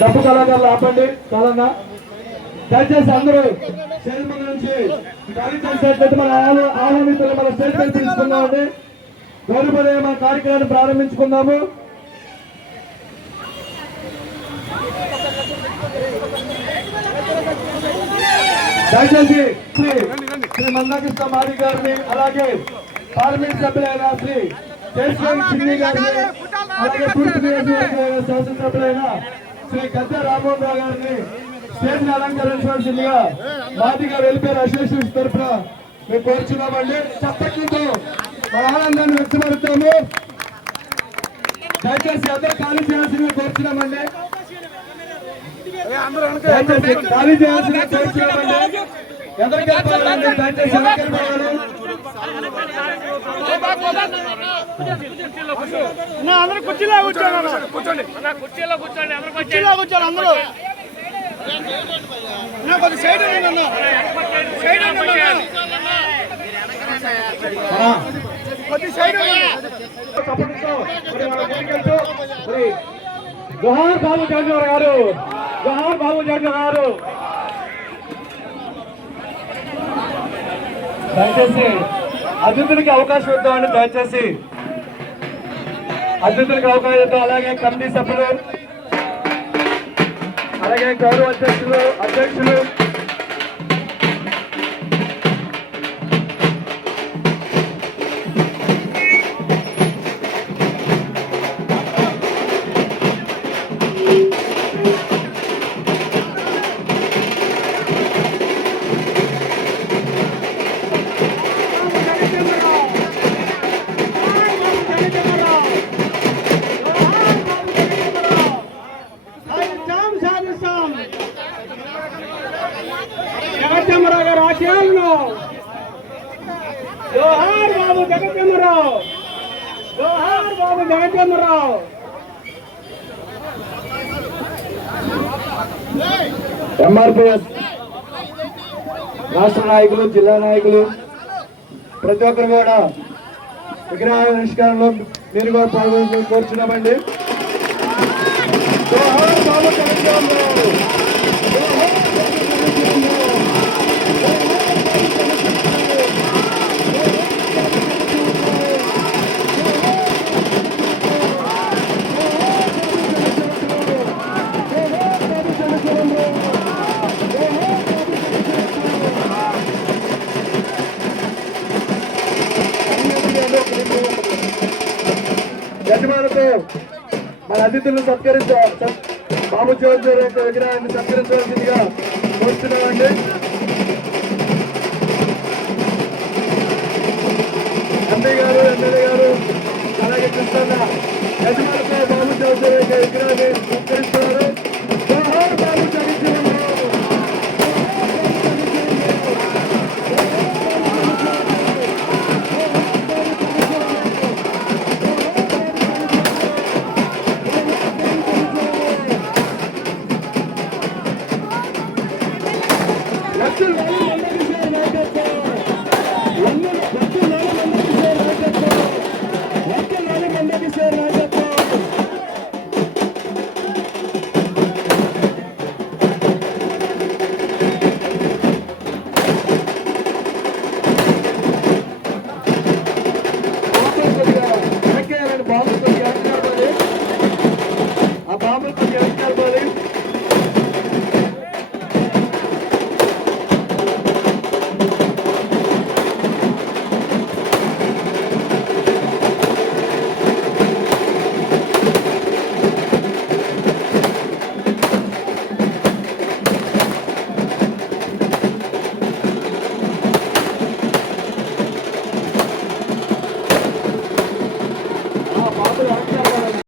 డబ్బు కళాకారులు ఆపండి కాలన్నా. దయచేసి అందరూ స్టేజ్ ముందు నుంచి కార్యక్రమం మన ఆహ్వానితులు మన స్టేజ్ పై తీసుకున్నామండి. గౌరవపడే మన కార్యక్రమాన్ని ప్రారంభించుకుందాము. దయచేసి శ్రీ మందాకృష్ణ మాది గారిని, అలాగే పార్లమెంట్ సభ్యులైన శ్రీ చిన్ని గారిని, అలాగే తూర్పు నియోజకవర్గ శాసనసభ్యులైన శ్రీ గద్దె రామ్మోహన్ రావు గారిని స్టేజ్ అలంకరించవలసిందిగా మాదిగా వెల్ఫేర్ అసోసియేషన్ తరఫున మేము కోరుచున్నామండి. చప్పట్లతో మన ఆనందాన్ని వ్యక్తపరుస్తాము. దయచేసి అందరూ ఖాళీ చేయాల్సిందిగా కోరుచున్నామండి. ఖాళీ చేయాల్సిందిగా కోరుచున్నామండి. ఎవరికి దయచేసి అందరూ కుర్చీలో కూర్చోండి. కుర్చీలో కూర్చోండి. కుర్చీలో కూర్చోండి అందరూ. కొద్ది సైడ్ కొద్ది సైడ్. జోహార్ బాబు జగన్ గారు, జోహార్ బాబు జగన్ గారు. దయచేసి అతిథులకి అవకాశం ఇద్దామండి. దయచేసి అతిథులకు అవకాశం ఇద్దాం. అలాగే కమిటీ సభ్యులు, అలాగే గౌరవ అధ్యక్షులు జగజ్జమరావు గారు ఆశయాలను. జోహార్ బాబు జగజ్జమరావు, జోహార్ బాబు జగజ్జమరావు. ఎంఆర్పిఎస్ రాష్ట్ర నాయకులు, జిల్లా నాయకులు ప్రతి ఒక్కరు కూడా విగ్రహావిష్కరణలో మీరు కూడా పాల్గొని కోరుచున్నామండి. జోహార్ బాబు జగజ్జమరావు. యజమానులతో మన అతిథులను బాబు చౌదరి యొక్క విగ్రహాన్ని సత్కరించవలసిందిగా కోరుతున్నామండి. ఎంపీ గారు, ఎమ్మెల్యే గారు, అలాగే కృష్ణ యజమానులతో బాబు చౌదరి యొక్క విగ్రహాన్ని సత్కరిస్తున్నారు. జోహార్ బాబు జగజ్జీవన్ రావు. ఆ బాబులు కొద్దిగా